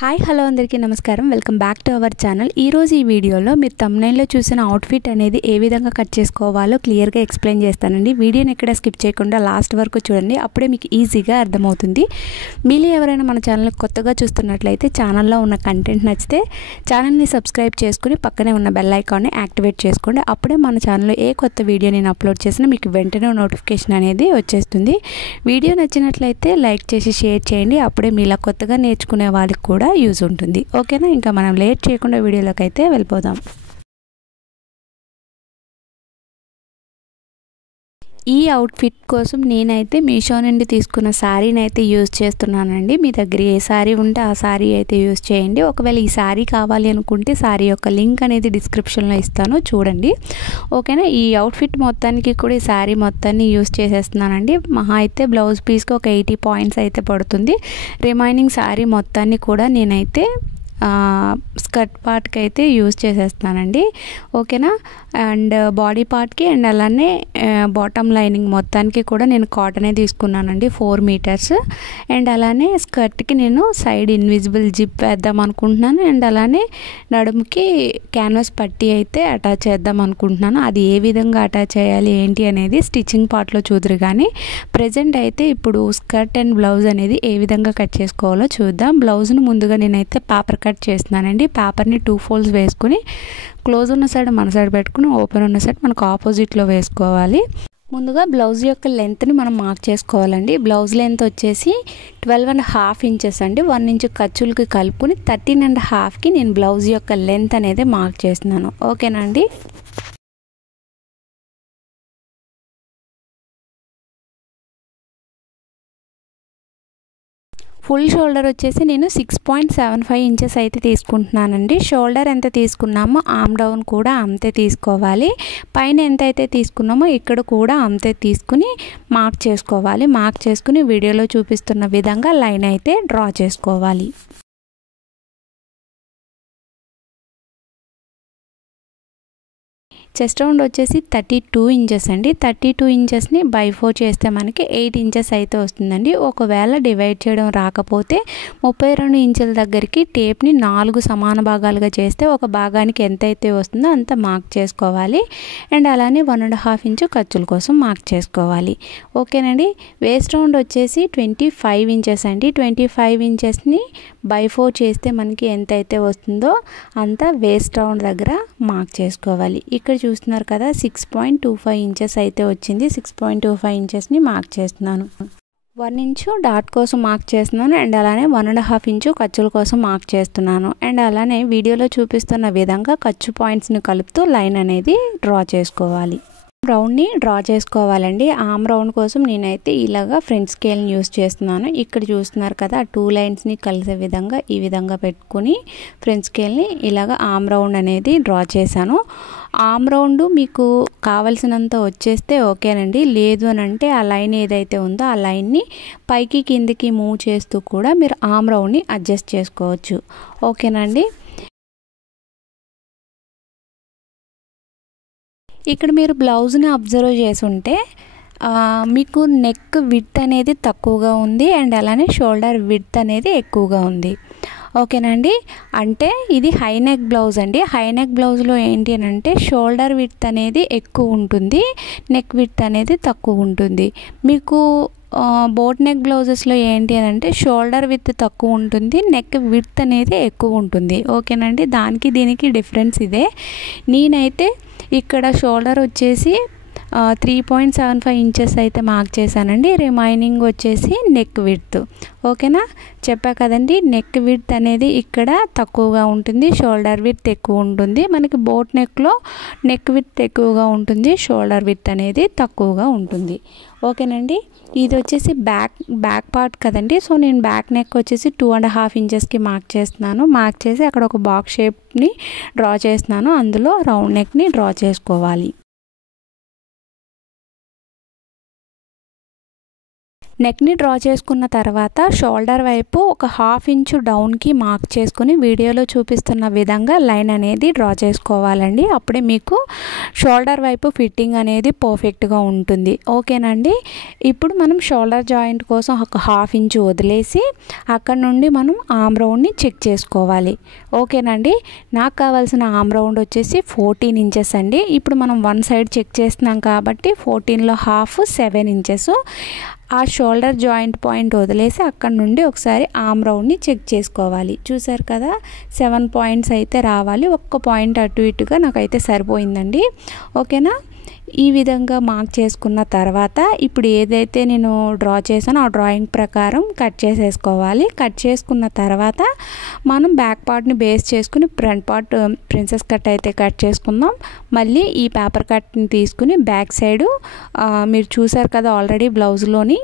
Hi hello అందరికీ నమస్కారం. Welcome back to our channel. ఈరోజు ఈ వీడియోలో మీరు థంబ్నెయిల్లో చూసిన అవుట్ఫిట్ అనేది ఏ విధంగా కట్ చేసుకోవాలో క్లియర్గా ఎక్స్ప్లెయిన్ చేస్తానండి. వీడియోని ఎక్కడ స్కిప్ చేయకుండా లాస్ట్ వరకు చూడండి, అప్పుడే మీకు ఈజీగా అర్థమవుతుంది. మీలో ఎవరైనా మన ఛానల్ కొత్తగా చూస్తున్నట్లయితే ఛానల్లో ఉన్న కంటెంట్ నచ్చితే ఛానల్ని సబ్స్క్రైబ్ చేసుకుని పక్కనే ఉన్న బెల్ ఐకాన్ని యాక్టివేట్ చేసుకోండి. అప్పుడే మన ఛానల్లో ఏ కొత్త వీడియో నేను అప్లోడ్ చేసినా మీకు వెంటనే నోటిఫికేషన్ అనేది వచ్చేస్తుంది. వీడియో నచ్చినట్లయితే లైక్ చేసి షేర్ చేయండి, అప్పుడే మీలా కొత్తగా నేర్చుకునే వాళ్ళకి కూడా యూజ్ ఉంటుంది. ఓకేనా, ఇంకా మనం లేట్ చేయకుండా వీడియోలోకి అయితే వెళ్ళిపోదాం. ఈ అవుట్ఫిట్ కోసం నేనైతే మీషో నుండి తీసుకున్న శారీని అయితే యూజ్ చేస్తున్నానండి. మీ దగ్గర ఏ శారీ ఉంటే ఆ శారీ అయితే యూజ్ చేయండి. ఒకవేళ ఈ శారీ కావాలి అనుకుంటే శారీ యొక్క లింక్ అనేది డిస్క్రిప్షన్లో ఇస్తాను, చూడండి. ఓకేనా, ఈ అవుట్ఫిట్ మొత్తానికి కూడా ఈ శారీ మొత్తాన్ని యూజ్ చేసేస్తున్నానండి. మహా అయితే బ్లౌజ్ పీస్కి ఒక 80 పాయింట్స్ అయితే పడుతుంది. రిమైనింగ్ శారీ మొత్తాన్ని కూడా నేనైతే స్కర్ట్ పార్ట్కి అయితే యూజ్ చేసేస్తానండి. ఓకేనా, అండ్ బాడీ పార్ట్కి అండ్ అలానే బాటమ్ లైనింగ్ మొత్తానికి కూడా నేను కాటనే తీసుకున్నానండి, 4 మీటర్స్. అండ్ అలానే స్కర్ట్కి నేను సైడ్ ఇన్విజిబుల్ జిప్ వేద్దాం అనుకుంటున్నాను. అండ్ అలానే నడుముకి క్యాన్వాస్ పట్టీ అయితే అటాచ్ చేద్దాం అనుకుంటున్నాను. అది ఏ విధంగా అటాచ్ చేయాలి ఏంటి అనేది స్టిచ్చింగ్ పార్ట్లో చూద్దరు. కానీ ప్రజెంట్ అయితే ఇప్పుడు స్కర్ట్ అండ్ బ్లౌజ్ అనేది ఏ విధంగా కట్ చేసుకోవాలో చూద్దాం. బ్లౌజ్ను ముందుగా నేనైతే పేపర్ కట్ చేస్తున్నానండి. పేపర్ని 2 ఫోల్డ్స్ వేసుకుని క్లోజ్ ఉన్న సైడ్ మన సైడ్ పెట్టుకుని ఓపెన్ ఉన్న సైడ్ మనకు ఆపోజిట్లో వేసుకోవాలి. ముందుగా బ్లౌజ్ యొక్క లెంత్ని మనం మార్క్ చేసుకోవాలండి. బ్లౌజ్ లెంత్ వచ్చేసి 12.5 ఇంచెస్ అండి. 1 ఇంచ్ ఖర్చులకి కలుపుకుని 13.5కి నేను బ్లౌజ్ యొక్క లెంత్ అనేది మార్క్ చేస్తున్నాను. ఓకేనా అండి. ఫుల్ షోల్డర్ వచ్చేసి నేను 6.75 ఇంచెస్ అయితే తీసుకుంటున్నానండి. షోల్డర్ ఎంత తీసుకున్నామో ఆర్మ్ డౌన్ కూడా అంతే తీసుకోవాలి. పైన ఎంత అయితే తీసుకున్నామో ఇక్కడ కూడా అంతే తీసుకుని మార్క్ చేసుకోవాలి. మార్క్ చేసుకుని వీడియోలో చూపిస్తున్న విధంగా లైన్ అయితే డ్రా చేసుకోవాలి. చెస్ట్ రౌండ్ వచ్చేసి 32 ఇంచెస్ అండి. 32 ఇంచెస్ని బై 4 చేస్తే మనకి 8 ఇంచెస్ అయితే వస్తుందండి. ఒకవేళ డివైడ్ చేయడం రాకపోతే 32 ఇంచుల దగ్గరికి టేప్ని 4 సమాన భాగాలుగా చేస్తే ఒక భాగానికి ఎంత అయితే వస్తుందో అంత మార్క్ చేసుకోవాలి. అండ్ అలానే 1.5 ఇంచు ఖర్చుల కోసం మార్క్ చేసుకోవాలి. ఓకేనండి. వేస్ట్ రౌండ్ వచ్చేసి 25 ఇంచెస్ అండి. 25 ఇంచెస్ని బై 4 చేస్తే మనకి ఎంత అయితే వస్తుందో అంత వేస్ట్ రౌండ్ దగ్గర మార్క్ చేసుకోవాలి. ఇక్కడ చూస్తున్నారు కదా, 6.25 ఇంచెస్ అయితే వచ్చింది. 6.25 ఇంచెస్ని మార్క్ చేస్తున్నాను. 1 ఇంచు డాట్ కోసం మార్క్ చేస్తున్నాను. అండ్ అలానే 1.5 ఇంచు ఖర్చుల కోసం మార్క్ చేస్తున్నాను. అండ్ అలానే వీడియోలో చూపిస్తున్న విధంగా ఖర్చు పాయింట్స్ని కలుపుతూ లైన్ అనేది డ్రా చేసుకోవాలి. రౌండ్ని డ్రా చేసుకోవాలండి. ఆర్మ్ రౌండ్ కోసం నేనైతే ఇలాగా ఫ్రంట్ స్కేల్ని యూస్ చేస్తున్నాను. ఇక్కడ చూస్తున్నారు కదా, 2 లైన్స్ని కలిసే విధంగా ఈ విధంగా పెట్టుకుని ఫ్రంట్ స్కేల్ని ఇలాగా ఆర్మ్ రౌండ్ అనేది డ్రా చేశాను. ఆర్మ్ రౌండ్ మీకు కావలసినంత వచ్చేస్తే ఓకేనండి. లేదు అని అంటే ఆ లైన్ ఏదైతే ఉందో ఆ లైన్ని పైకి కిందికి మూవ్ చేస్తూ కూడా మీరు ఆర్మ్ రౌండ్ని అడ్జస్ట్ చేసుకోవచ్చు. ఓకేనండి. ఇక్కడ మీరు బ్లౌజ్ని అబ్జర్వ్ చేసి ఉంటే మీకు నెక్ విడ్త్ అనేది తక్కువగా ఉంది. అండ్ అలానే షోల్డర్ విడ్త్ అనేది ఎక్కువగా ఉంది. ఓకేనండి. అంటే ఇది హై నెక్ బ్లౌజ్ అండి. హై నెక్ బ్లౌజ్లో ఏంటి అని అంటే షోల్డర్ విడ్త్ అనేది ఎక్కువ ఉంటుంది, నెక్ విడ్త్ అనేది తక్కువ ఉంటుంది. మీకు బోట్ నెక్ బ్లౌజెస్లో ఏంటి అని అంటే షోల్డర్ విడ్త్ తక్కువ ఉంటుంది, నెక్ విడ్త్ అనేది ఎక్కువ ఉంటుంది. ఓకేనండి. దానికి దీనికి డిఫరెన్స్ ఇదే. నేనైతే ఇక్కడ షోల్డర్ వచ్చేసి 3.75 ఇంచెస్ అయితే మార్క్ చేశానండి. రిమైనింగ్ వచ్చేసి నెక్ విడ్త్. ఓకేనా, చెప్పా కదండి, నెక్ విడ్త్ అనేది ఇక్కడ తక్కువగా ఉంటుంది, షోల్డర్ విడ్త్ ఎక్కువ ఉంటుంది. మనకి బోట్ నెక్లో నెక్ విడ్త్ ఎక్కువగా ఉంటుంది, షోల్డర్ విడ్త్ అనేది తక్కువగా ఉంటుంది. ఓకేనండి. ఇది వచ్చేసి బ్యాక్ పార్ట్ కదండి. సో నేను బ్యాక్ నెక్ వచ్చేసి 2.5 ఇంచెస్కి మార్క్ చేస్తున్నాను. మార్క్ చేసి అక్కడ ఒక బాక్స్ షేప్ని డ్రా చేస్తున్నాను. అందులో రౌండ్ నెక్ని డ్రా చేసుకోవాలి. నెక్ని డ్రా చేసుకున్న తర్వాత షోల్డర్ వైపు ఒక 1/2 ఇంచు డౌన్కి మార్క్ చేసుకుని వీడియోలో చూపిస్తున్న విధంగా లైన్ అనేది డ్రా చేసుకోవాలండి. అప్పుడే మీకు షోల్డర్ వైపు ఫిట్టింగ్ అనేది పర్ఫెక్ట్గా ఉంటుంది. ఓకేనండి. ఇప్పుడు మనం షోల్డర్ జాయింట్ కోసం ఒక 1/2 ఇంచు వదిలేసి అక్కడ నుండి మనం ఆర్మ్ రౌండ్ని చెక్ చేసుకోవాలి. ఓకేనండి. నాకు కావాల్సిన ఆర్మ్ రౌండ్ వచ్చేసి 14 ఇంచెస్ అండి. ఇప్పుడు మనం వన్ సైడ్ చెక్ చేస్తున్నాం కాబట్టి 14లో హాఫ్ 7 ఇంచెస్. ఆ షోల్డర్ జాయింట్ పాయింట్ వదిలేసి అక్కడ నుండి ఒకసారి ఆర్మ్ రౌండ్ని చెక్ చేసుకోవాలి. చూసారు కదా, 7 పాయింట్స్ అయితే రావాలి. ఒక్క పాయింట్ అటు ఇటుగా నాకైతే సరిపోయిందండి. ఓకేనా. ఈ విధంగా మార్క్ చేసుకున్న తర్వాత ఇప్పుడు ఏదైతే నేను డ్రా చేశానో ఆ డ్రాయింగ్ ప్రకారం కట్ చేసేసుకోవాలి. కట్ చేసుకున్న తర్వాత మనం బ్యాక్ పార్ట్ని బేస్ చేసుకుని ఫ్రంట్ పార్ట్ ప్రిన్సెస్ కట్ అయితే కట్ చేసుకుందాం. మళ్ళీ ఈ పేపర్ కట్ని తీసుకుని బ్యాక్ సైడు మీరు చూసారు కదా ఆల్రెడీ బ్లౌజ్లోని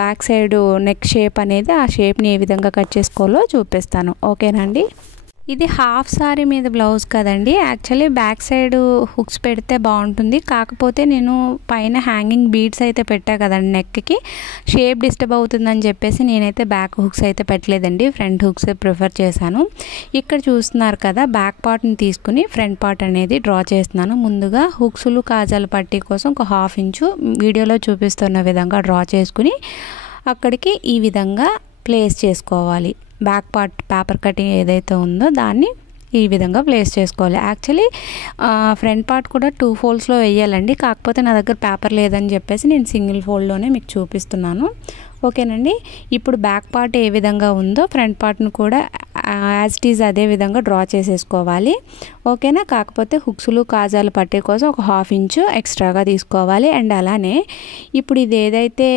బ్యాక్ సైడ్ నెక్ షేప్ అనేది ఆ షేప్ని ఏ విధంగా కట్ చేసుకోవాలో చూపిస్తాను. ఓకేనండి. ఇది హాఫ్ సారీ మీద బ్లౌజ్ కదండి. యాక్చువల్లీ బ్యాక్ సైడ్ హుక్స్ పెడితే బాగుంటుంది. కాకపోతే నేను పైన హ్యాంగింగ్ బీడ్స్ అయితే పెట్టా కదండి, నెక్కి షేప్ డిస్టర్బ్ అవుతుందని చెప్పేసి నేనైతే బ్యాక్ హుక్స్ అయితే పెట్టలేదండి, ఫ్రంట్ హుక్స్ ప్రిఫర్ చేశాను. ఇక్కడ చూస్తున్నారు కదా, బ్యాక్ పార్ట్ని తీసుకుని ఫ్రంట్ పార్ట్ అనేది డ్రా చేస్తున్నాను. ముందుగా హుక్స్లు కాజాల పట్టీ కోసం ఒక 1/2 ఇంచు వీడియోలో చూపిస్తున్న విధంగా డ్రా చేసుకుని అక్కడికి ఈ విధంగా ప్లేస్ చేసుకోవాలి. బ్యాక్ పార్ట్ పేపర్ కటింగ్ ఏదైతే ఉందో దాన్ని ఈ విధంగా ప్లేస్ చేసుకోవాలి. యాక్చువల్లీ ఫ్రంట్ పార్ట్ కూడా 2 ఫోల్డ్స్లో వేయాలండి. కాకపోతే నా దగ్గర పేపర్ లేదని చెప్పేసి నేను సింగిల్ ఫోల్డ్లోనే మీకు చూపిస్తున్నాను. ఓకేనండి. ఇప్పుడు బ్యాక్ పార్ట్ ఏ విధంగా ఉందో ఫ్రంట్ పార్ట్ను కూడా యాజ్ ఇట్ ఈజ్ అదే విధంగా డ్రా చేసేసుకోవాలి. ఓకేనా. కాకపోతే హుక్స్లు కాజాలు పట్టే కోసం ఒక 1/2 ఇంచు ఎక్స్ట్రాగా తీసుకోవాలి. అండ్ అలానే ఇప్పుడు ఇది ఏదైతే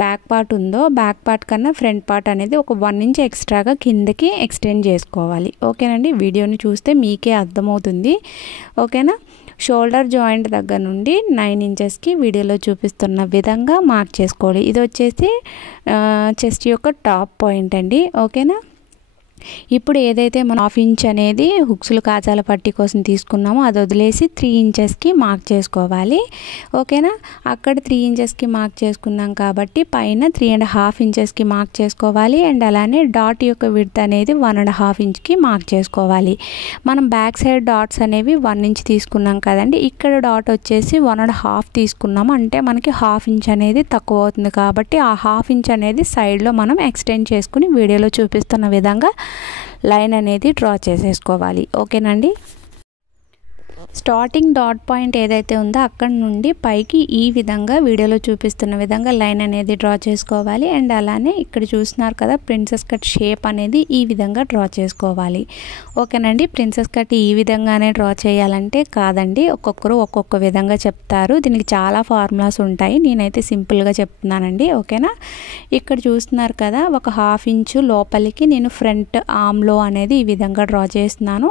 బ్యాక్ పార్ట్ ఉందో బ్యాక్ పార్ట్ కన్నా ఫ్రంట్ పార్ట్ అనేది ఒక 1 ఇంచ్ ఎక్స్ట్రాగా కిందకి ఎక్స్టెండ్ చేసుకోవాలి. ఓకేనండి. వీడియోని చూస్తే మీకే అర్థమవుతుంది. ఓకేనా. షోల్డర్ జాయింట్ దగ్గర నుండి 9 ఇంచెస్కి వీడియోలో చూపిస్తున్న విధంగా మార్క్ చేసుకోవాలి. ఇది వచ్చేసి చెస్ట్ యొక్క టాప్ పాయింట్ అండి. ఓకేనా. ఇప్పుడు ఏదైతే మనం 1/2 ఇంచ్ అనేది హుక్స్లు కాజాల పట్టీ కోసం తీసుకున్నామో అది వదిలేసి 3 ఇంచెస్కి మార్క్ చేసుకోవాలి. ఓకేనా. అక్కడ 3 ఇంచెస్కి మార్క్ చేసుకున్నాం కాబట్టి పైన 3.5 ఇంచెస్కి మార్క్ చేసుకోవాలి. అండ్ అలానే డాట్ యొక్క విడ్త్ అనేది 1.5 ఇంచ్కి మార్క్ చేసుకోవాలి. మనం బ్యాక్ సైడ్ డాట్స్ అనేవి 1 ఇంచ్ తీసుకున్నాం కదండి. ఇక్కడ డాట్ వచ్చేసి 1.5 తీసుకున్నాము. అంటే మనకి 1/2 ఇంచ్ అనేది తక్కువ అవుతుంది కాబట్టి ఆ 1/2 ఇంచ్ అనేది సైడ్లో మనం ఎక్స్టెండ్ చేసుకుని వీడియోలో చూపిస్తున్న విధంగా లైన్ అనేది డ్రా చేసేసుకోవాలి. ఓకేనండి. స్టార్టింగ్ డాట్ పాయింట్ ఏదైతే ఉందో అక్కడ నుండి పైకి ఈ విధంగా వీడియోలో చూపిస్తున్న విధంగా లైన్ అనేది డ్రా చేసుకోవాలి. అండ్ అలానే ఇక్కడ చూస్తున్నారు కదా, ప్రిన్సెస్ కట్ షేప్ అనేది ఈ విధంగా డ్రా చేసుకోవాలి. ఓకేనండి. ప్రిన్సెస్ కట్ ఈ విధంగానే డ్రా చేయాలంటే కాదండి, ఒక్కొక్కరు ఒక్కొక్క విధంగా చెప్తారు. దీనికి చాలా ఫార్ములాస్ ఉంటాయి. నేనైతే సింపుల్గా చెప్తున్నానండి. ఓకేనా. ఇక్కడ చూస్తున్నారు కదా, ఒక 1/2 ఇంచు లోపలికి నేను ఫ్రంట్ ఆర్మ్లో అనేది ఈ విధంగా డ్రా చేస్తున్నాను.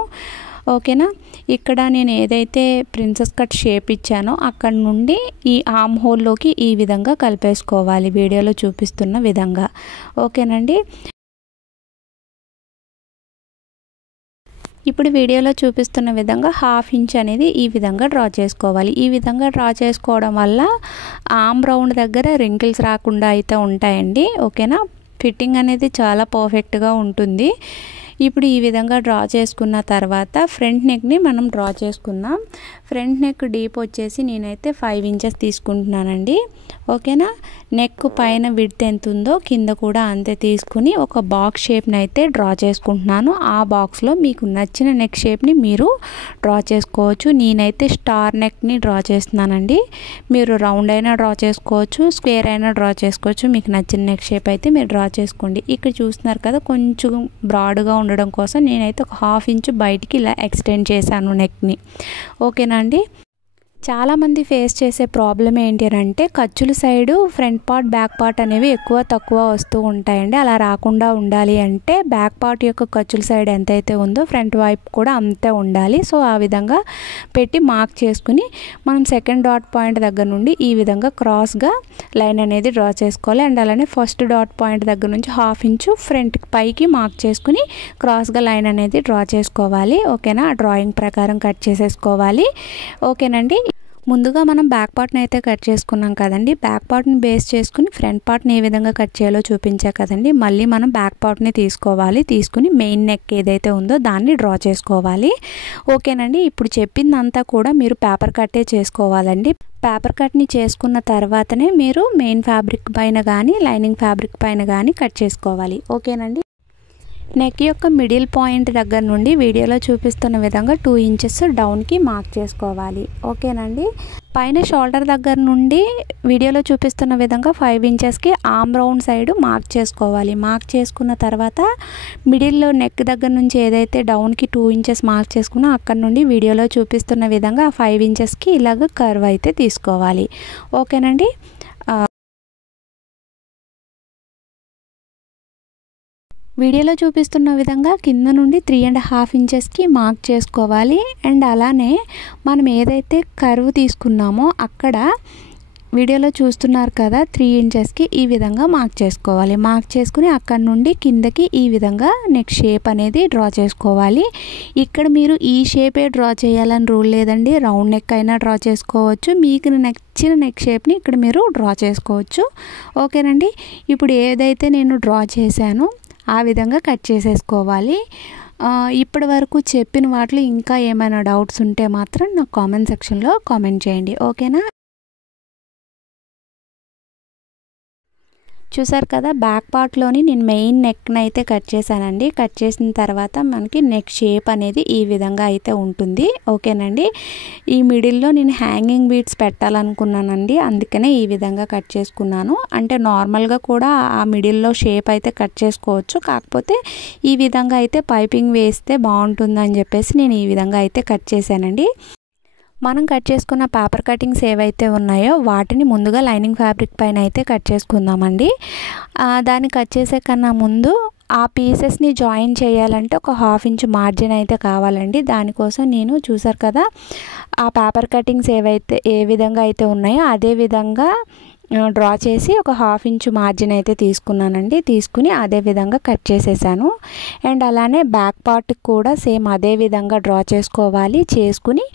ఓకేనా. ఇక్కడ నేను ఏదైతే ప్రిన్సెస్ కట్ షేప్ ఇచ్చానో అక్కడ నుండి ఈ ఆర్మ్ హోల్లోకి ఈ విధంగా కలిపేసుకోవాలి వీడియోలో చూపిస్తున్న విధంగా. ఓకేనండి. ఇప్పుడు వీడియోలో చూపిస్తున్న విధంగా 1/2 ఇంచ్ అనేది ఈ విధంగా డ్రా చేసుకోవాలి. ఈ విధంగా డ్రా చేసుకోవడం వల్ల ఆర్మ్ రౌండ్ దగ్గర రింకిల్స్ రాకుండా అయితే ఉంటాయండి. ఓకేనా. ఫిట్టింగ్ అనేది చాలా పర్ఫెక్ట్గా ఉంటుంది. ఇప్పుడు ఈ విధంగా డ్రా చేసుకున్న తర్వాత ఫ్రంట్ నెక్ని మనం డ్రా చేసుకుందాం. ఫ్రంట్ నెక్ డీప్ వచ్చేసి నేనైతే 5 ఇంచెస్ తీసుకుంటున్నానండి. ఓకేనా. నెక్ పైన విడ్త్ ఎంత ఉందో కింద కూడా అంతే తీసుకుని ఒక బాక్స్ షేప్ని అయితే డ్రా చేసుకుంటున్నాను. ఆ బాక్స్లో మీకు నచ్చిన నెక్ షేప్ని మీరు డ్రా చేసుకోవచ్చు. నేనైతే స్టార్ నెక్ని డ్రా చేస్తున్నానండి. మీరు రౌండ్ అయినా డ్రా చేసుకోవచ్చు, స్క్వేర్ అయినా డ్రా చేసుకోవచ్చు. మీకు నచ్చిన నెక్ షేప్ అయితే మీరు డ్రా చేసుకోండి. ఇక్కడ చూస్తున్నారు కదా, కొంచెం బ్రాడ్గా ఉండడం కోసం నేనైతే ఒక 1/2 ఇంచ్ బయటికి ఇలా ఎక్స్టెండ్ చేశాను నెక్ని. ఓకేనా అండి. చాలామంది ఫేస్ చేసే ప్రాబ్లం ఏంటి అంటే ఖర్చుల side front part back part అనేవి ఎక్కువ తక్కువ వస్తూ ఉంటాయండి. అలా రాకుండా ఉండాలి అంటే బ్యాక్ పార్ట్ యొక్క ఖర్చుల సైడ్ ఎంతైతే ఉందో ఫ్రంట్ వైపు కూడా అంతే ఉండాలి. సో ఆ విధంగా పెట్టి మార్క్ చేసుకుని మనం సెకండ్ డాట్ పాయింట్ దగ్గర నుండి ఈ విధంగా క్రాస్గా లైన్ అనేది డ్రా చేసుకోవాలి. అండ్ అలానే ఫస్ట్ డాట్ పాయింట్ దగ్గర నుంచి 1/2 ఇంచు ఫ్రంట్ పైకి మార్క్ చేసుకుని క్రాస్గా లైన్ అనేది డ్రా చేసుకోవాలి. ఓకేనా. డ్రాయింగ్ ప్రకారం కట్ చేసేసుకోవాలి. ఓకేనండి. ముందుగా మనం బ్యాక్ పార్ట్ని అయితే కట్ చేసుకున్నాం కదండి. బ్యాక్ పార్ట్ని బేస్ చేసుకుని ఫ్రంట్ పార్ట్ని ఏ విధంగా కట్ చేయాలో చూపించా కదండి. మళ్ళీ మనం బ్యాక్ పార్ట్ని తీసుకోవాలి. తీసుకుని మెయిన్ నెక్ ఏదైతే ఉందో దాన్ని డ్రా చేసుకోవాలి. ఓకేనండి. ఇప్పుడు చెప్పిందంతా కూడా మీరు పేపర్ కట్టే చేసుకోవాలండి. పేపర్ కట్ని చేసుకున్న తర్వాతనే మీరు మెయిన్ ఫ్యాబ్రిక్ పైన కానీ లైనింగ్ ఫ్యాబ్రిక్ పైన కానీ కట్ చేసుకోవాలి. ఓకేనండి. నెక్ యొక్క మిడిల్ పాయింట్ దగ్గర నుండి వీడియోలో చూపిస్తున్న విధంగా 2 ఇంచెస్ డౌన్కి మార్క్ చేసుకోవాలి. ఓకేనండి. పైన షోల్డర్ దగ్గర నుండి వీడియోలో చూపిస్తున్న విధంగా 5 ఇంచెస్కి ఆర్మ్ రౌండ్ సైడ్ మార్క్ చేసుకోవాలి. మార్క్ చేసుకున్న తర్వాత మిడిల్లో నెక్ దగ్గర నుంచి ఏదైతే డౌన్కి 2 ఇంచెస్ మార్క్ చేసుకున్నా అక్కడ నుండి వీడియోలో చూపిస్తున్న విధంగా 5 ఇంచెస్కి ఇలాగ కర్వ్ అయితే తీసుకోవాలి. ఓకేనండి. వీడియోలో చూపిస్తున్న విధంగా కింద నుండి 3.5 ఇంచెస్కి మార్క్ చేసుకోవాలి. అండ్ అలానే మనం ఏదైతే కర్వ్ తీసుకున్నామో అక్కడ వీడియోలో చూస్తున్నారు కదా 3 ఇంచెస్కి ఈ విధంగా మార్క్ చేసుకోవాలి. మార్క్ చేసుకుని అక్కడ నుండి కిందకి ఈ విధంగా నెక్ షేప్ అనేది డ్రా చేసుకోవాలి. ఇక్కడ మీరు ఈ షేపే డ్రా చేయాలని రూల్ లేదండి. రౌండ్ నెక్ అయినా డ్రా చేసుకోవచ్చు. మీకు నచ్చిన నెక్ షేప్ని ఇక్కడ మీరు డ్రా చేసుకోవచ్చు. ఓకేనండి. ఇప్పుడు ఏదైతే నేను డ్రా చేశానో ఆ విధంగా కట్ చేసేసుకోవాలి. ఇప్పటి వరకు చెప్పిన వాటిలో ఇంకా ఏమైనా డౌట్స్ ఉంటే మాత్రం నాకు కామెంట్ సెక్షన్లో కామెంట్ చేయండి. ఓకేనా. చూసారు కదా బ్యాక్ పార్ట్లోని నేను మెయిన్ నెక్ని అయితే కట్ చేశానండి. కట్ చేసిన తర్వాత మనకి నెక్ షేప్ అనేది ఈ విధంగా అయితే ఉంటుంది. ఓకేనండి. ఈ మిడిల్లో నేను హ్యాంగింగ్ బీడ్స్ పెట్టాలనుకున్నానండి. అందుకనే ఈ విధంగా కట్ చేసుకున్నాను. అంటే నార్మల్గా కూడా ఆ మిడిల్లో షేప్ అయితే కట్ చేసుకోవచ్చు. కాకపోతే ఈ విధంగా అయితే పైపింగ్ వేస్తే బాగుంటుందని చెప్పేసి నేను ఈ విధంగా అయితే కట్ చేశానండి. మనం కట్ చేసుకున్న పేపర్ కటింగ్స్ ఏవైతే ఉన్నాయో వాటిని ముందుగా లైనింగ్ ఫ్యాబ్రిక్ పైన అయితే కట్ చేసుకుందామండి. దాన్ని కట్ చేసే కన్నా ముందు ఆ పీసెస్ని జాయిన్ చేయాలంటే ఒక 1/2 ఇంచ్ మార్జిన్ అయితే కావాలండి. దానికోసం నేను చూసారు కదా ఆ పేపర్ కటింగ్స్ ఏ విధంగా అయితే ఉన్నాయో అదే విధంగా డ్రా చేసి ఒక 1/2 ఇంచ్ మార్జిన్ అయితే తీసుకున్నానండి. తీసుకుని అదే విధంగా కట్ చేసేసాను. అండ్ అలానే బ్యాక్ పార్ట్ కూడా సేమ్ అదే విధంగా డ్రా చేసుకోవాలి. చేసుకుని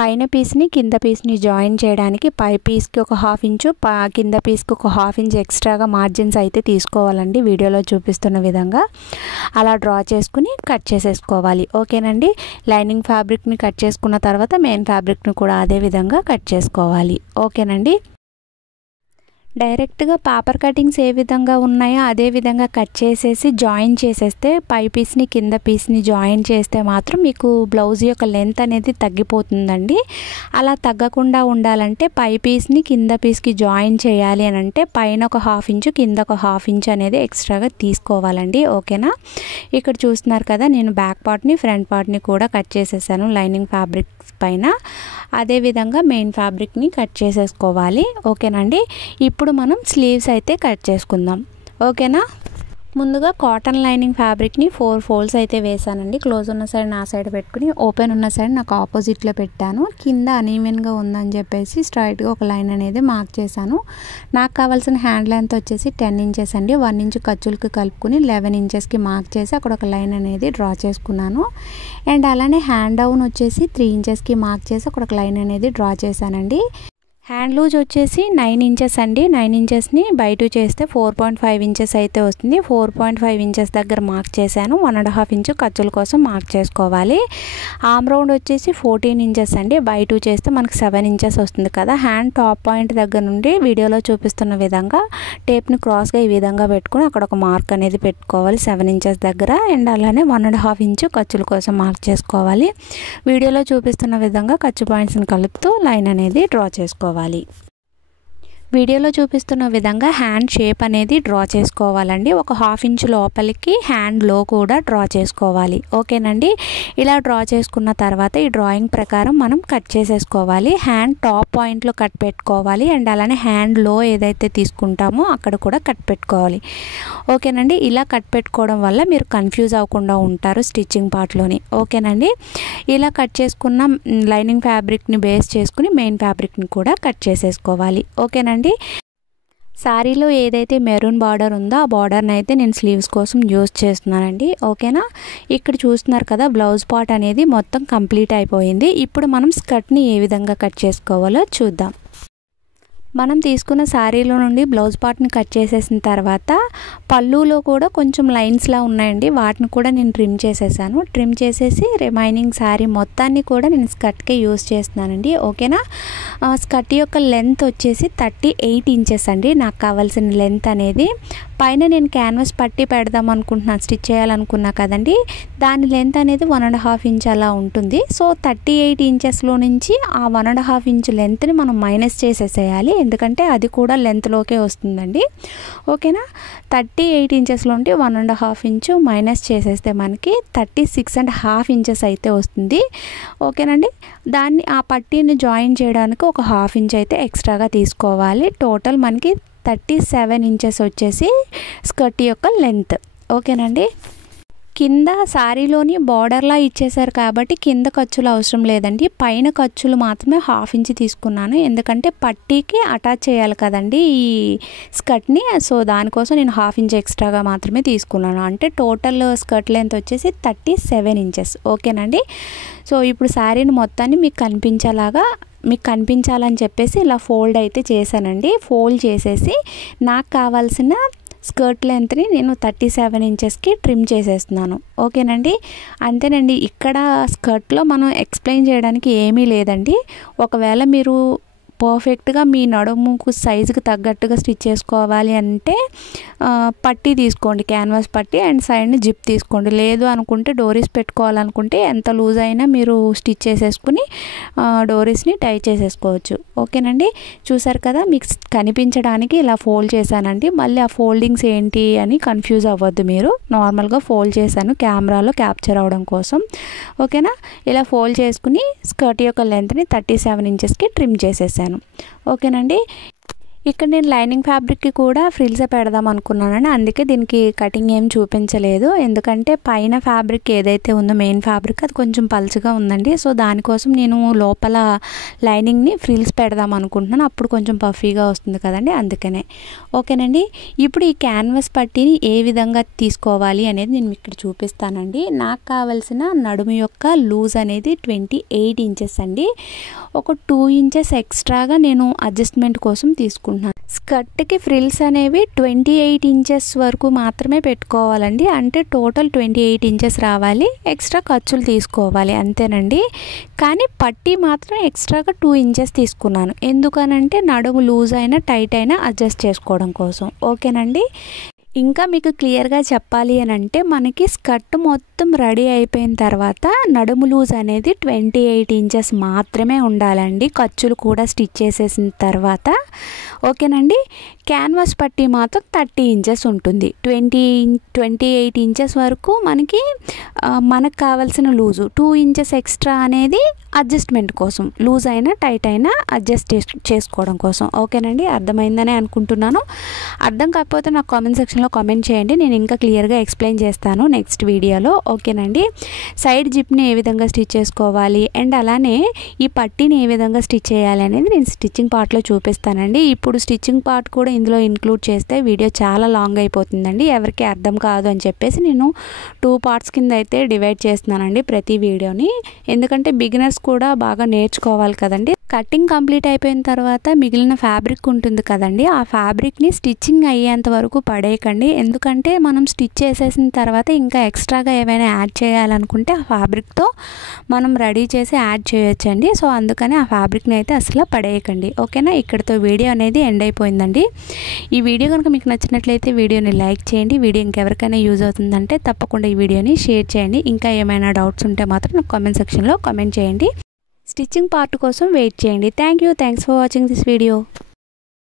పైన పీస్ని కింద పీస్ని జాయిన్ చేయడానికి పై పీస్కి ఒక 1/2 ఇంచు కింద పీస్కి ఒక 1/2 ఇంచ్ ఎక్స్ట్రాగా మార్జిన్స్ అయితే తీసుకోవాలండి. వీడియోలో చూపిస్తున్న విధంగా అలా డ్రా చేసుకుని కట్ చేసేసుకోవాలి. ఓకేనండి. లైనింగ్ ఫ్యాబ్రిక్ని కట్ చేసుకున్న తర్వాత మెయిన్ ఫ్యాబ్రిక్ని కూడా అదే విధంగా కట్ చేసుకోవాలి. ఓకేనండి. డైరెక్ట్గా పేపర్ కటింగ్స్ ఏ విధంగా ఉన్నాయో అదే విధంగా కట్ చేసేసి జాయిన్ చేసేస్తే పై పీస్ని కింద పీస్ని జాయిన్ చేస్తే మాత్రం మీకు బ్లౌజ్ యొక్క లెంత్ అనేది తగ్గిపోతుందండి. అలా తగ్గకుండా ఉండాలంటే పై పీస్ని కింద పీస్కి జాయిన్ చేయాలి అని అంటే పైన ఒక 1/2 ఇంచు కింద ఒక 1/2 ఇంచ్ అనేది ఎక్స్ట్రాగా తీసుకోవాలండి. ఓకేనా. ఇక్కడ చూస్తున్నారు కదా నేను బ్యాక్ పార్ట్ని ఫ్రంట్ పార్ట్ని కూడా కట్ చేసేసాను లైనింగ్ ఫ్యాబ్రిక్ పైన. అదేవిధంగా మెయిన్ ఫ్యాబ్రిక్ని కట్ చేసేసుకోవాలి. ఓకేనండి. ఇప్పుడు మనం స్లీవ్స్ అయితే కట్ చేసుకుందాం. ఓకేనా. ముందుగా కాటన్ లైనింగ్ ఫ్యాబ్రిక్ని 4 ఫోల్డ్స్ అయితే వేసానండి. క్లోజ్ ఉన్న సైడ్ నా సైడ్ పెట్టుకుని ఓపెన్ ఉన్న సైడ్ నాకు ఆపోజిట్లో పెట్టాను. కింద అనీవెన్గా ఉందని చెప్పేసి స్ట్రైట్గా ఒక లైన్ అనేది మార్క్ చేశాను. నాకు కావాల్సిన హ్యాండ్ లెంత్ వచ్చేసి 10 ఇంచెస్ అండి. 1 ఇంచ్ ఖర్చులకి కలుపుకుని 11 ఇంచెస్కి మార్క్ చేసి అక్కడ ఒక లైన్ అనేది డ్రా చేసుకున్నాను. అండ్ అలానే హ్యాండ్ డౌన్ వచ్చేసి 3 ఇంచెస్కి మార్క్ చేసి అక్కడ ఒక లైన్ అనేది డ్రా చేశానండి. హ్యాండ్ లూజ్ వచ్చేసి 9 ఇంచెస్ అండి. 9 ఇంచెస్ని బై 2 చేస్తే 4.5 ఇంచెస్ అయితే వస్తుంది. 4.5 ఇంచెస్ దగ్గర మార్క్ చేశాను. 1.5 ఇంచ్ ఖర్చుల కోసం మార్క్ చేసుకోవాలి. ఆర్మ్ రౌండ్ వచ్చేసి 14 ఇంచెస్ అండి. బై 2 చేస్తే మనకు 7 ఇంచెస్ వస్తుంది కదా. హ్యాండ్ టాప్ పాయింట్ దగ్గర నుండి వీడియోలో చూపిస్తున్న విధంగా టేప్ని క్రాస్గా ఈ విధంగా పెట్టుకుని అక్కడ ఒక మార్క్ అనేది పెట్టుకోవాలి 7 ఇంచెస్ దగ్గర. అండ్ అలానే 1.5 ఇంచ్ ఖర్చుల కోసం మార్క్ చేసుకోవాలి. వీడియోలో చూపిస్తున్న విధంగా ఖర్చు పాయింట్స్ని కలుపుతూ లైన్ అనేది డ్రా చేసుకోవాలి. వీడియోలో చూపిస్తున్న విధంగా హ్యాండ్ షేప్ అనేది డ్రా చేసుకోవాలండి. ఒక 1/2 ఇంచ్ లోపలికి హ్యాండ్లో కూడా డ్రా చేసుకోవాలి. ఓకేనండి. ఇలా డ్రా చేసుకున్న తర్వాత ఈ డ్రాయింగ్ ప్రకారం మనం కట్ చేసేసుకోవాలి. హ్యాండ్ టాప్ పాయింట్లో కట్ పెట్టుకోవాలి. అండ్ అలానే హ్యాండ్లో ఏదైతే తీసుకుంటామో అక్కడ కూడా కట్ పెట్టుకోవాలి. ఓకేనండి. ఇలా కట్ పెట్టుకోవడం వల్ల మీరు కన్ఫ్యూజ్ అవ్వకుండా ఉంటారు స్టిచ్చింగ్ పార్ట్లోని. ఓకేనండి. ఇలా కట్ చేసుకున్న లైనింగ్ ఫ్యాబ్రిక్ని బేస్ చేసుకుని మెయిన్ ఫ్యాబ్రిక్ని కూడా కట్ చేసేసుకోవాలి. ఓకేనండి. శారీలో ఏదైతే మెరూన్ బార్డర్ ఉందో ఆ బార్డర్ని అయితే నేను స్లీవ్స్ కోసం యూజ్ చేస్తున్నానండి. ఓకేనా, ఇక్కడ చూస్తున్నారు కదా బ్లౌజ్ పార్ట్ అనేది మొత్తం కంప్లీట్ అయిపోయింది. ఇప్పుడు మనం స్కర్ట్ని ఏ విధంగా కట్ చేసుకోవాలో చూద్దాం. మనం తీసుకున్న శారీలో నుండి బ్లౌజ్ పార్ట్ని కట్ చేసేసిన తర్వాత పళ్ళులో కూడా కొంచెం లైన్స్లా ఉన్నాయండి, వాటిని కూడా నేను ట్రిమ్ చేసేసాను. ట్రిమ్ చేసేసి రిమైనింగ్ శారీ మొత్తాన్ని కూడా నేను స్కర్ట్కే యూజ్ చేస్తున్నానండి. ఓకేనా, స్కర్ట్ యొక్క లెంత్ వచ్చేసి 38 ఇంచెస్ అండి నాకు కావాల్సిన లెంత్ అనేది. పైన నేను క్యాన్వాస్ పట్టి పెడదాం అనుకుంటున్నాను, స్టిచ్ చేయాలనుకున్నా కదండి, దాని లెంత్ అనేది 1.5 ఇంచ్ అలా ఉంటుంది. సో 38 ఇంచెస్లో నుంచి ఆ 1.5 ఇంచ్ లెంత్ని మనం మైనస్ చేసేసేయాలి, ఎందుకంటే అది కూడా లెంత్లోకే వస్తుందండి. ఓకేనా, 38 ఇంచెస్లో ఉంటే 1.5 ఇంచు మైనస్ చేసేస్తే మనకి 36.5 ఇంచెస్ అయితే వస్తుంది. ఓకేనండి, దాన్ని ఆ పట్టీని జాయిన్ చేయడానికి ఒక 1/2 ఇంచ్ అయితే ఎక్స్ట్రాగా తీసుకోవాలి. టోటల్ మనకి 37 ఇంచెస్ వచ్చేసి స్కర్ట్ యొక్క లెంత్. ఓకేనండి, కింద శారీలోని బార్డర్లా ఇచ్చేసారు కాబట్టి కింద ఖర్చులు అవసరం లేదండి, పైన ఖర్చులు మాత్రమే 1/2 ఇంచ్ తీసుకున్నాను, ఎందుకంటే పట్టీకి అటాచ్ చేయాలి కదండి ఈ స్కర్ట్ని. సో దానికోసం నేను 1/2 ఇంచ్ ఎక్స్ట్రాగా మాత్రమే తీసుకున్నాను. అంటే టోటల్ స్కర్ట్ లెంత్ వచ్చేసి 37 ఇంచెస్. ఓకేనండి, సో ఇప్పుడు శారీని మొత్తాన్ని మీకు కనిపించాలని చెప్పేసి ఇలా ఫోల్డ్ అయితే చేశానండి. ఫోల్డ్ చేసేసి నాకు కావాల్సిన స్కర్ట్ లెంత్ని నేను 37 ఇంచెస్కి ట్రిమ్ చేసేస్తున్నాను. ఓకేనండి, అంతేనండి. ఇక్కడ స్కర్ట్లో మనం ఎక్స్ప్లెయిన్ చేయడానికి ఏమీ లేదండి. ఒకవేళ మీరు పర్ఫెక్ట్గా మీ నడుముకు సైజుకి తగ్గట్టుగా స్టిచ్ చేసుకోవాలి అంటే పట్టీ తీసుకోండి, క్యాన్వాస్ పట్టీ, అండ్ సైడ్ని జిప్ తీసుకోండి. లేదు అనుకుంటే డోరీస్ పెట్టుకోవాలనుకుంటే ఎంత లూజ్ అయినా మీరు స్టిచ్ చేసేసుకుని డోరీస్ని టై చేసేసుకోవచ్చు. ఓకేనండి, చూసారు కదా, మీకు కనిపించడానికి ఇలా ఫోల్డ్ చేశానండి. మళ్ళీ ఆ ఫోల్డింగ్స్ ఏంటి అని కన్ఫ్యూజ్ అవ్వద్దు మీరు, నార్మల్గా ఫోల్డ్ చేశాను కెమెరాలో క్యాప్చర్ అవ్వడం కోసం. ఓకేనా, ఇలా ఫోల్డ్ చేసుకుని స్కర్ట్ యొక్క లెంత్ని 37 ఇంచెస్కి ట్రిమ్ చేసేసాను. ఓకేనండి, ఇక్కడ నేను లైనింగ్ ఫ్యాబ్రిక్కి కూడా ఫ్రిల్స్ పెడదాం అనుకున్నానండి, అందుకే దీనికి కటింగ్ ఏం చూపించలేదు. ఎందుకంటే పైన ఫ్యాబ్రిక్ ఏదైతే ఉందో మెయిన్ ఫ్యాబ్రిక్ అది కొంచెం పల్చగా ఉందండి. సో దానికోసం నేను లోపల లైనింగ్ని ఫ్రిల్స్ పెడదాం అనుకుంటున్నాను, అప్పుడు కొంచెం పఫీగా వస్తుంది కదండి, అందుకనే. ఓకేనండి, ఇప్పుడు ఈ క్యాన్వాస్ పట్టీని ఏ విధంగా తీసుకోవాలి అనేది నేను ఇక్కడ చూపిస్తానండి. నాకు కావాల్సిన నడుము యొక్క లూజ్ అనేది 28 ఇంచెస్ అండి. ఒక 2 ఇంచెస్ ఎక్స్ట్రాగా నేను అడ్జస్ట్మెంట్ కోసం తీసుకుంటున్నాను. స్కర్ట్కి ఫ్రిల్స్ అనేవి 28 ఇంచెస్ వరకు మాత్రమే పెట్టుకోవాలండి, అంటే టోటల్ 28 ఇంచెస్ రావాలి. ఎక్స్ట్రా ఖర్చులు తీసుకోవాలి అంతేనండి. కానీ పట్టీ మాత్రం ఎక్స్ట్రాగా 2 ఇంచెస్ తీసుకున్నాను, ఎందుకనంటే నడుము లూజ్ అయినా టైట్ అయినా అడ్జస్ట్ చేసుకోవడం కోసం. ఓకేనండి, ఇంకా మీకు క్లియర్గా చెప్పాలి అని అంటే మనకి స్కర్ట్ మొత్తం రెడీ అయిపోయిన తర్వాత నడుము లూజ్ అనేది 28 ఇంచెస్ మాత్రమే ఉండాలండి, ఖర్చులు కూడా స్టిచ్ చేసేసిన తర్వాత. ఓకేనండి, క్యాన్వాస్ పట్టీ మాత్రం 30 ఇంచెస్ ఉంటుంది. 28 ఇంచెస్ వరకు మనకు కావాల్సిన లూజు, 2 ఇంచెస్ ఎక్స్ట్రా అనేది అడ్జస్ట్మెంట్ కోసం, లూజ్ అయినా టైట్ అయినా అడ్జస్ట్ చేసుకోవడం కోసం. ఓకేనండి, అర్థమైందని అనుకుంటున్నాను. అర్థం కాకపోతే నాకు కామెంట్ సెక్షన్లో కామెంట్ చేయండి, నేను ఇంకా క్లియర్గా ఎక్స్ప్లెయిన్ చేస్తాను నెక్స్ట్ వీడియోలో. ఓకేనండి, సైడ్ జిప్ని ఏ విధంగా స్టిచ్ చేసుకోవాలి అండ్ అలానే ఈ పట్టీని ఏ విధంగా స్టిచ్ చేయాలి అనేది నేను స్టిచ్చింగ్ పార్ట్లో చూపిస్తానండి. ఇప్పుడు స్టిచ్చింగ్ పార్ట్ కూడా ఇందులో ఇంక్లూడ్ చేస్తే వీడియో చాలా లాంగ్ అయిపోతుందండి, ఎవరికి అర్థం కాదు అని చెప్పేసి నేను 2 పార్ట్స్ కింద అయితే డివైడ్ చేస్తున్నానండి ప్రతి వీడియోని, ఎందుకంటే బిగినర్స్ కూడా బాగా నేర్చుకోవాలి కదండి. కటింగ్ కంప్లీట్ అయిపోయిన తర్వాత మిగిలిన ఫ్యాబ్రిక్ ఉంటుంది కదండి, ఆ ఫ్యాబ్రిక్ని స్టిచ్చింగ్ అయ్యేంత వరకు పడేయకండి, ఎందుకంటే మనం స్టిచ్ చేసేసిన తర్వాత ఇంకా ఎక్స్ట్రాగా ఏమైనా యాడ్ చేయాలనుకుంటే ఆ ఫ్యాబ్రిక్తో మనం రెడీ చేసి యాడ్ చేయొచ్చండి. సో అందుకని ఆ ఫ్యాబ్రిక్ని అయితే అసలు పడేయకండి. ఓకేనా, ఇక్కడితో వీడియో అనేది ఎండ్ అయిపోయిందండి. ఈ వీడియో కనుక మీకు నచ్చినట్లయితే వీడియోని లైక్ చేయండి, వీడియో ఇంకెవరికైనా యూజ్ అవుతుందంటే తప్పకుండా ఈ వీడియోని షేర్ చేయండి. ఇంకా ఏమైనా డౌట్స్ ఉంటే మాత్రం నాకు కామెంట్ సెక్షన్లో కామెంట్ చేయండి. స్టిచ్చింగ్ పార్ట్ కోసం వెయిట్ చేయండి. Thanks for watching this video.